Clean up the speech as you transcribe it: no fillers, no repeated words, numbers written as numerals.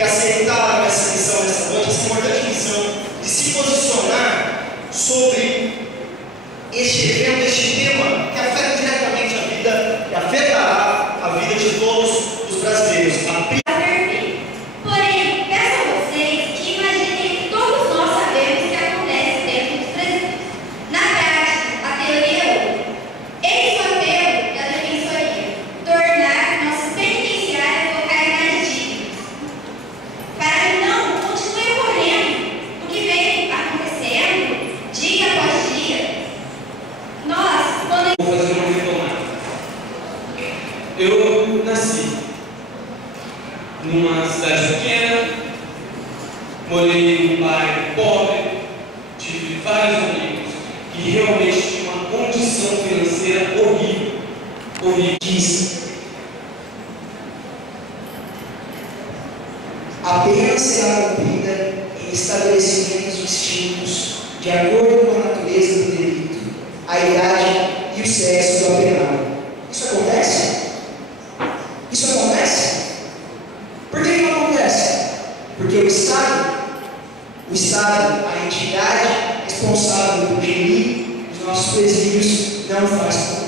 que aceitaram essa missão nessa noite, essa importante missão de se posicionar sobre este evento, este tema que afeta diretamente a vida e afetará a vida de todos os brasileiros. Porém, peço a vocês que imaginem que todos nós sabemos o que acontece dentro dos presídios. Na prática, a teoria é outra. Eis o apelo da defensoria: tornar nossas penitenciárias locais mais dignas, para que não continue ocorrendo o que vem acontecendo dia após dia. Nós, quando... Vou fazer uma retomada. Eu nasci numa cidade pequena, morei num bairro pobre, tive vários amigos e realmente tinha uma condição financeira horrível. Apenas será cumprida em estabelecimentos distintos, de acordo com a natureza do delito, a idade e o sexo do apenado. Isso acontece? Isso acontece? Por que não acontece? Porque o Estado, a entidade responsável por gerir os nossos presídios, não faz